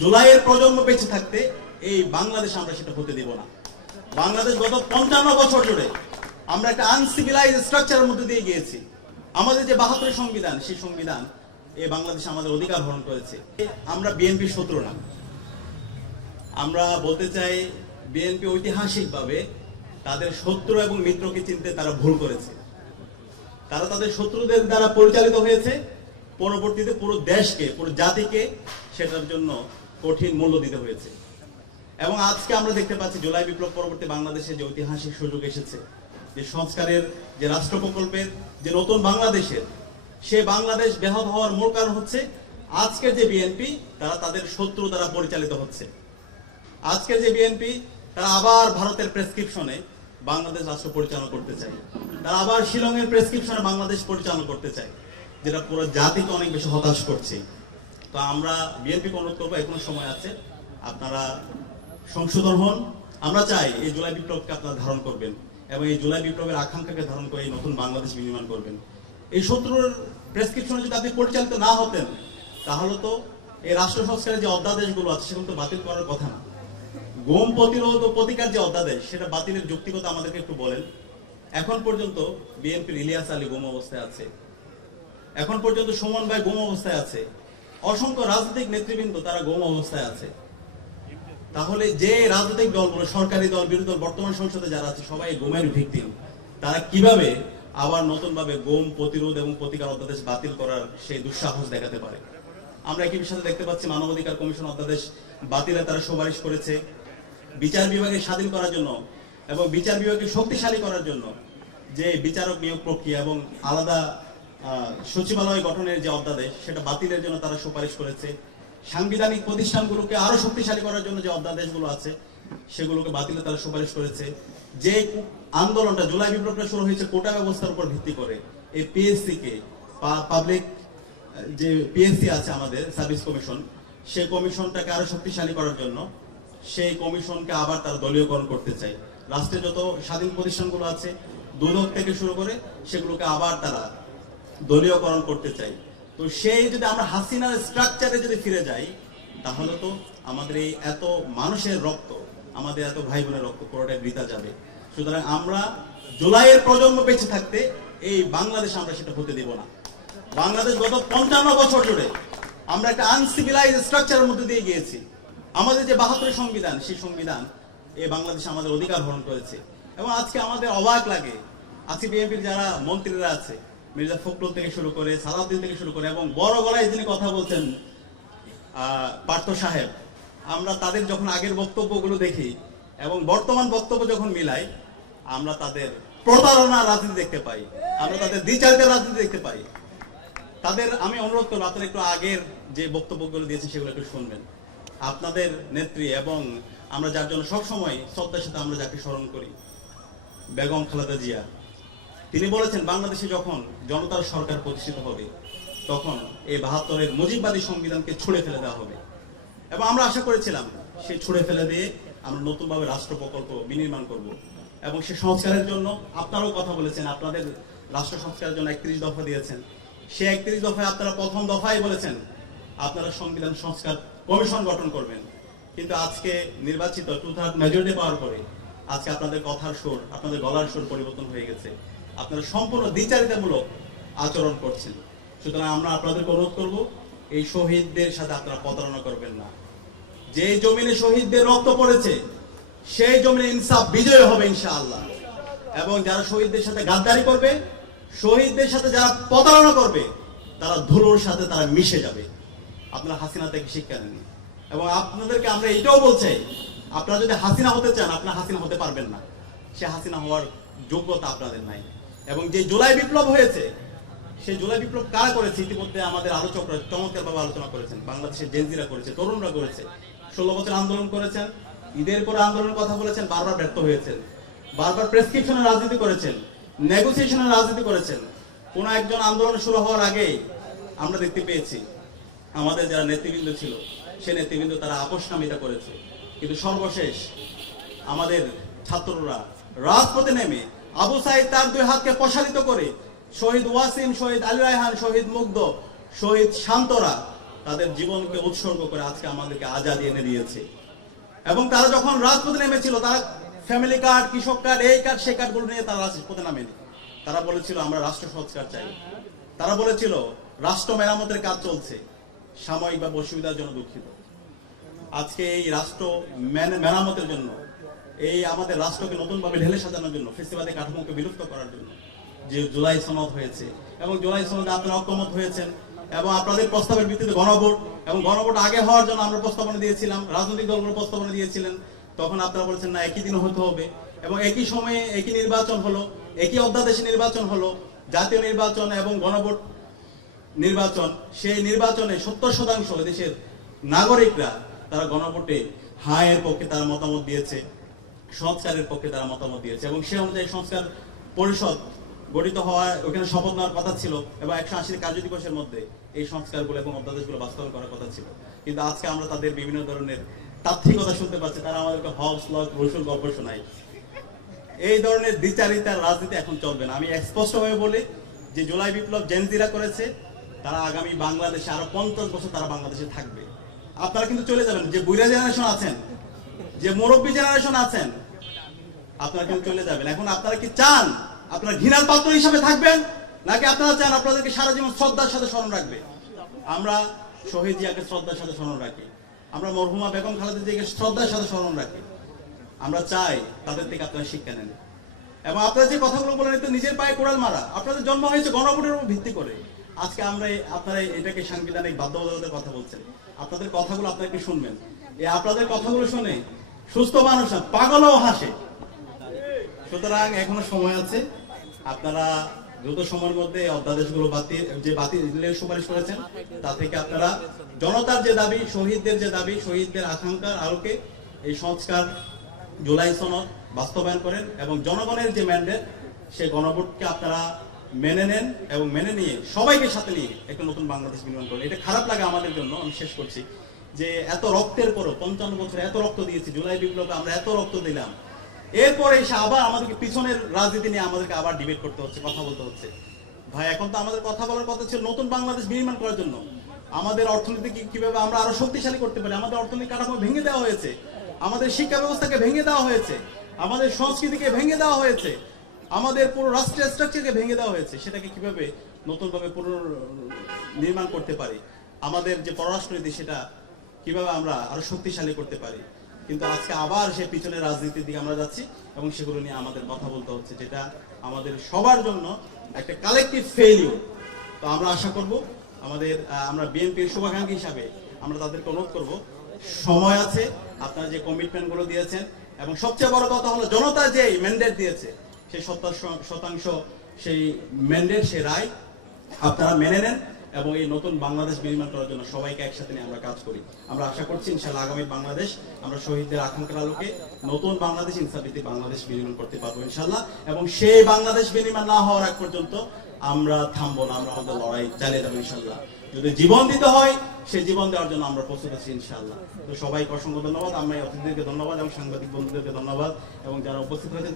জুলাইয়ের প্রজন্ম বেঁচে থাকতে এই বাংলাদেশ আমরা সেটা হতে দেব না। বাংলাদেশ গত 55 বছর জুড়ে আমরা একটা আনসিভিলাইজ স্ট্রাকচারের মধ্যে দিয়ে গিয়েছি। আমাদের যে 72 সংবিধান, সেই সংবিধান এই বাংলাদেশ আমাদের অধিকার হরণ করেছে। আমরা বিএনপির শত্রু না। আমরা বলতে চাই বিএনপি ঐতিহাসিকভাবে তাদের শত্রু এবং মিত্রকে চিনতে তারা ভুল করেছে। তারা তাদের শত্রুদের দ্বারা পরিচালিত হয়েছে, পরবর্তীতে পুরো দেশকে, পুরো জাতিকে সেটার জন্য কঠিন মূল্য দিতে হয়েছে। এবং আজকে আমরা দেখতে পাচ্ছি জুলাই বিপ্লব পরবর্তী বাংলাদেশে যে ঐতিহাসিক সুযোগ এসেছে, যে সংস্কারের, যে রাষ্ট্র প্রকল্পের, যে নতুন বাংলাদেশের, সে বাংলাদেশ ব্যাহত হওয়ার মূল কারণ হচ্ছে আজকের যে বিএনপি, তারা তাদের শত্রু দ্বারা পরিচালিত হচ্ছে। আজকের যে বিএনপি, তারা আবার ভারতের প্রেসক্রিপশনে বাংলাদেশ রাষ্ট্র পরিচালনা করতে চায়, তারা আবার শিলংয়ের প্রেসক্রিপশনে বাংলাদেশ পরিচালনা করতে চায়, যেটা পুরো জাতিকে অনেক বেশি হতাশ করছে। তো আমরা বিএনপিকে অনুরোধ করবো, এখনো সময় আছে, আপনারা সংশোধন হন। আমরা চাই এই জুলাই বিপ্লবকে আপনারা ধারণ করবেন এবং এই জুলাই বিপ্লবের আকাঙ্ক্ষাকে ধারণ করে এই নতুন বাংলাদেশ বিনির্মাণ করবেন। এই শত্রুর প্রেসক্রিপশনে যদি আপনি পরিচালিত না হতেন, তাহলে তো এই রাষ্ট্র সংস্কারের যে অধ্যাদেশগুলো আছে সেগুলো তো বাতিল করার কথা না। গুম প্রতিরোধ ও প্রতিকার যে অধ্যাদেশ, সেটা বাতিলের যৌক্তিকতা আমাদেরকে একটু বলেন। এখন পর্যন্ত বিএনপির ইলিয়াস আলী গুম অবস্থায় আছে, এখন পর্যন্ত সুমন ভাই গুম অবস্থায় আছে, অসংখ্য রাজনৈতিক নেতৃবৃন্দ তারা গুম অবস্থায় আছে। তাহলে যে রাজনৈতিক দলগুলো, সরকারি দল, বিরোধী দল, বর্তমান সংসদে যারা আছে, সবাই গুমের ভিকটিম। তারা কিভাবে আবার নতুন ভাবে গুম প্রতিরোধ এবং প্রতিকার অধ্যাদেশ বাতিল করার সেই দুঃসাহস দেখাতে পারে? আমরা একই বিষয়ে দেখতে পাচ্ছি মানবাধিকার কমিশন অধ্যাদেশ বাতিলে তারা সুপারিশ করেছে। বিচার বিভাগে স্বাধীন করার জন্য এবং বিচার বিভাগকে শক্তিশালী করার জন্য যে বিচারক নিয়োগ প্রক্রিয়া এবং আলাদা সচিবালয় গঠনের যে অধ্যাদেশ, সেটা বাতিলের জন্য তারা সুপারিশ করেছে। সাংবিধানিক প্রতিষ্ঠানগুলোকে আরো শক্তিশালী করার জন্য যে অধ্যাদেশগুলো আছে, সেগুলোকে বাতিলে তারা সুপারিশ করেছে। যে আন্দোলনটা, জুলাই বিপ্লবটা শুরু হয়েছে কোটা ব্যবস্থার উপর ভিত্তি করে, এই পিএসসি কে, পাবলিক যে পিএসসি আছে আমাদের সার্ভিস কমিশন, সেই কমিশনটাকে আরো শক্তিশালী করার জন্য সেই কমিশনকে আবার তারা দলীয়করণ করতে চায়। রাষ্ট্রে যত স্বাধীন প্রতিষ্ঠানগুলো আছে, দুদক থেকে শুরু করে, সেগুলোকে আবার তারা দলীয়করণ করতে চাই। তো সেই যদি আমরা হাসিনার স্ট্রাকচারে যদি ফিরে যাই, তাহলে তো আমাদের এই এত মানুষের রক্ত, আমাদের এত ভাই বোনের রক্ত পুরোটাই বৃথা যাবে। সুতরাং আমরা জুলাইয়ের প্রজন্ম বেঁচে থাকতে এই বাংলাদেশ আমরা সেটা হতে দেব না। বাংলাদেশ গত 55 বছর জুড়ে আমরা একটা আনসিভিলাইজ স্ট্রাকচারের মধ্যে দিয়ে গিয়েছি। আমাদের যে 72 সংবিধান, সেই সংবিধান এই বাংলাদেশ আমাদের অধিকার হরণ করেছে। এবং আজকে আমাদের অবাক লাগে, আজকে বিএনপির যারা মন্ত্রীরা আছে, মির্জা ফখরুল থেকে শুরু করে, সালাউদ্দিন থেকে শুরু করে, এবং বড় গলায় যিনি কথা বলছেন পার্থ সাহেব, আমরা তাদের যখন আগের বক্তব্যগুলো দেখি এবং বর্তমান বক্তব্য যখন মিলাই, আমরা তাদের প্রতারণা রাজনীতি দেখতে পাই, আমরা তাদের দ্বিচারিতার রাজনীতি দেখতে পাই। তাদের আমি অনুরোধ করবো, আপনারা একটু আগের যে বক্তব্যগুলো দিয়েছেন সেগুলো একটু শুনবেন। আপনাদের নেত্রী এবং আমরা যার জন্য সবসময় শ্রদ্ধার সাথে আমরা যাকে স্মরণ করি, বেগম খালেদা জিয়া, তিনি বলেছেন বাংলাদেশে যখন জনতার সরকার প্রতিষ্ঠিত হবে, তখন এই 72-এর মুজিববাদী সংবিধানকে ছুঁড়ে ফেলে দেওয়া হবে। এবং আমরা আশা করেছিলাম সেই ছুঁড়ে ফেলে দিয়ে আমরা নতুনভাবে রাষ্ট্র প্রকল্প বিনির্মাণ করব। এবং সে সংস্কারের জন্য আপনারাও কথা বলেছেন, আপনাদের রাষ্ট্র সংস্কারের জন্য 31 দফা দিয়েছেন। সে 31 দফায় আপনারা প্রথম দফায় বলেছেন আপনারা সংবিধান সংস্কার কমিশন গঠন করবেন। কিন্তু আজকে নির্বাচিত 2/3 মেজরিটি পাওয়ার পরে আজকে আপনাদের কথার সুর, আপনাদের গলার সুর পরিবর্তন হয়ে গেছে। আপনারা সম্পূর্ণ দ্বিচারিতামূলক আচরণ করছেন। সুতরাং আমরা আপনাদেরকে অনুরোধ করব, এই শহীদদের সাথে আপনারা প্রতারণা করবেন না। যে জমিনে শহীদদের রক্ত পড়েছে, সেই জমিনে ইনসাফ বিজয় হবে ইনশাআল্লাহ। এবং যারা শহীদদের সাথে গাদ্দারি করবে, শহীদদের সাথে যারা প্রতারণা করবে, তারা ধুলোর সাথে তারা মিশে যাবে। আপনারা হাসিনা থেকে শিক্ষা নেন। এবং আপনাদেরকে আমরা এটাও বলছি, আপনারা যদি হাসিনা হতে চান, আপনারা হাসিনা হতে পারবেন না। সে হাসিনা হওয়ার যোগ্যতা আপনাদের নাই। এবং যে জুলাই বিপ্লব হয়েছে, সেই জুলাই বিপ্লব কারা করেছে, ইতিমধ্যে আমাদের আলোচকরা চমৎকারভাবে আলোচনা করেছেন। বাংলাদেশের জেনজিরা করেছে, তরুণরা করেছে, 16 বছর আন্দোলন করেছেন, ঈদের পরে আন্দোলনের কথা বলেছেন, বারবার ব্যর্থ হয়েছেন, বারবার প্রেসক্রিপশনের রাজনীতি করেছেন, নেগোসিয়েশনের রাজনীতি করেছেন। কোন একজন আন্দোলন শুরু হওয়ার আগে আমরা দেখতে পেয়েছি আমাদের যারা নেতৃবৃন্দ ছিল, সে নেতৃবৃন্দ তারা আপোষনামিতা করেছে। কিন্তু সর্বশেষ আমাদের ছাত্ররা রাজপথে নেমে আবু সাইদ তার 2 হাতকে প্রসারিত করে, শহীদ ওয়াসিম, শহীদ আলী রায়হান, শহীদ মুগ্ধ, শহীদ শান্তরা, তাদের জীবনকে উৎসর্গ করে আজকে আমাদেরকে আজাদি এনে দিয়েছে। এবং তারা যখন রাজপথে নেমেছিল, তারা ফ্যামিলি কার্ড, কৃষক কার্ড, এই কার্ড সেই কার্ডগুলো নিয়ে তারা রাজপথে নামেনি। তারা বলেছিল আমরা রাষ্ট্র সংস্কার চাই। তারা বলেছিল রাষ্ট্র মেরামতের কাজ চলছে, সাময়িক বা অসুবিধার জন্য দুঃখিত। আজকে এই রাষ্ট্র মেরামতের জন্য, এই আমাদের রাষ্ট্রকে নতুনভাবে ঢেলে সাজানোর জন্য, ফেসিবাদী কাঠামোকে বিলুপ্ত করার জন্য যে জুলাই সনদ হয়েছে, এবং জুলাই সনদে আপনারা ঐকমত্য হয়েছেন, এবং আপনাদের প্রস্তাবের ভিত্তিতে গণভোট, এবং গণভোট আগে হওয়ার জন্য আমরা প্রস্তাবনা দিয়েছিলাম, রাজনৈতিক দলগুলো প্রস্তাবনা দিয়েছিলেন। তখন আপনারা বলেছেন না, একই দিন হতে হবে, এবং একই সময়ে একই নির্বাচন হলো, একই অধ্যাদেশে নির্বাচন হলো, জাতীয় নির্বাচন এবং গণভোট নির্বাচন। সেই নির্বাচনে 70% দেশের নাগরিকরা তারা গণভোটে হায়ের পক্ষে তারা মতামত দিয়েছে, সংস্কারের পক্ষে তারা মতামত দিয়েছে, এবং সে অনুযায়ী সংস্কার পরিষদ গঠিত হওয়ার ওখানে শপথ নেওয়ার কথা ছিল, এবং 180 কার্যদিবসের মধ্যে এই সংস্কারগুলো এবং অধ্যাদেশগুলো বাস্তবায়ন করার কথা ছিল। কিন্তু আজকে আমরা তাদের বিভিন্ন ধরনের তাত্ত্বিকতা শুনতে পাচ্ছি, তারা আমাদেরকে হবস ল রসুল গল্প শোনায়। এই ধরনের দ্বিচারিতার রাজনীতি এখন চলবে না। আমি স্পষ্টভাবে বলি যে জুলাই বিপ্লব জেনজিরা করেছে, তারা আগামী বাংলাদেশে আরো 50 বছর তারা বাংলাদেশে থাকবে। আপনারা কিন্তু চলে যাবেন, যে বুড়া জেনারেশন আছেন, যে মুরব্বী জেনারেশন আছেন, আপনারা কিন্তু চলে যাবেন। এখন আপনারা কি চান আপনারা ঘৃণার পাত্র হিসাবে থাকবেন, নাকি আপনারা চান আপনাদেরকে সারা জীবন শ্রদ্ধার সাথে স্মরণ রাখবে? আমরা শহীদ জিয়াকে শ্রদ্ধার সাথে স্মরণ রাখি, আমরা মরহুমা বেগম খালেদা জিয়াকে শ্রদ্ধার সাথে স্মরণ রাখি। আমরা চাই তাদের থেকে আপনারা শিক্ষা নেন, এবং আপনারা যে কথাগুলো বলেন তো নিজের পায়ে কোড়াল মারা। আপনাদের জন্ম হয়েছে গণভোটের উপর ভিত্তি করে। আজকে আপনারা এটাকে সাংবিধানিক বাধ্যবাধকতার কথা বলছেন। আপনাদের কথাগুলো আপনারা একটু শুনবেন। এই আপনাদের কথাগুলো শুনে সুস্থ মানুষ না, পাগলও হাসে। সুতরাং এখনো সময় আছে, আপনারা দ্রুত সময়ের মধ্যে অধ্যাদেশগুলো বাতিলের সুপারিশ করেছেন, তা থেকে আপনারা জনতার যে দাবি, শহীদদের যে দাবি, শহীদদের আকাঙ্ক্ষার আলোকে এই সংস্কার জুলাই সনদ বাস্তবায়ন করেন, এবং জনগণের যে ম্যান্ডেট সেই গণভোটকে আপনারা মেনে নেন, এবং মেনে নিয়ে সবাইকে সাথে নিয়ে একটা নতুন বাংলাদেশ নির্মাণ করেন। এটা খারাপ লাগে আমাদের জন্য, আমি শেষ করছি, যে এত রক্তের পরও 55 বছরে এত রক্ত দিয়েছি, জুলাই বিপ্লবে আমরা এত রক্ত দিলাম, এরপরে এসে আবার আমাদেরকে পিছনের রাজনীতি নিয়ে আমাদেরকে আবার ডিবেট করতে হচ্ছে, কথা বলতে হচ্ছে। ভাই, এখন তো আমাদের কথা বলার কথা ছিল নতুন বাংলাদেশ নির্মাণ করার জন্য, আমাদের অর্থনীতি কিভাবে আমরা আরো শক্তিশালী করতে পারি। আমাদের অর্থনৈতিক কাঠামো ভেঙে দেওয়া হয়েছে, আমাদের শিক্ষা ব্যবস্থাকে ভেঙে দেওয়া হয়েছে, আমাদের সংস্কৃতিকে ভেঙে দেওয়া হয়েছে, আমাদের পুরো রাষ্ট্রীয় স্ট্রাকচারকে ভেঙে দেওয়া হয়েছে। সেটাকে কিভাবে নতুনভাবে পুনর্নির্মাণ করতে পারি, আমাদের যে পররাষ্ট্রনীতি সেটা কিভাবে আমরা আরো শক্তিশালী করতে পারি। কিন্তু আজকে আবার সেই পিছনের রাজনীতির দিকে আমরা যাচ্ছি, এবং সেগুলো নিয়ে আমাদের কথা বলতে হচ্ছে, যেটা আমাদের সবার জন্য একটা কালেকটিভ ফেইলিউর। তো আমরা আশা করব আমরা বিএনপির শুভাকাঙ্ক্ষী হিসাবে আমরা তাদেরকে অনুরোধ করব, সময় আছে, আপনারা যে কমিটমেন্টগুলো দিয়েছেন, এবং সবচেয়ে বড় কথা হলো জনতা যে ম্যান্ডেট দিয়েছে সেই 70% সেই ম্যান্ডেট, সেই রায় আপনারা মেনে নেন, এবং এই নতুন বাংলাদেশ নির্মাণ করার জন্য সবাইকে একসাথে নিয়ে আমরা কাজ করি। আমরা আশা করছি ইনশাআল্লাহ আগামী বাংলাদেশ আমরা শহীদদের আকাঙ্ক্ষার আলোকে নতুন বাংলাদেশ, ইনসাফভিত্তিক বাংলাদেশ নির্মাণ করতে পারবো ইনশাআল্লাহ। এবং সেই বাংলাদেশ নির্মাণ না হওয়ার আগ পর্যন্ত আমরা থামবো না, আমরা আমাদের লড়াই চালিয়ে যাবো ইনশাআল্লাহ। যদি জীবন দিতে হয়, সেই জীবন দেওয়ার জন্য আমরা প্রস্তুত আছি ইনশাআল্লাহ। তো সবাইকে অসংখ্য ধন্যবাদ, আমরা অতিথিদেরকে ধন্যবাদ, এবং সাংবাদিক বন্ধুদেরকে ধন্যবাদ, এবং যারা উপস্থিত হয়েছেন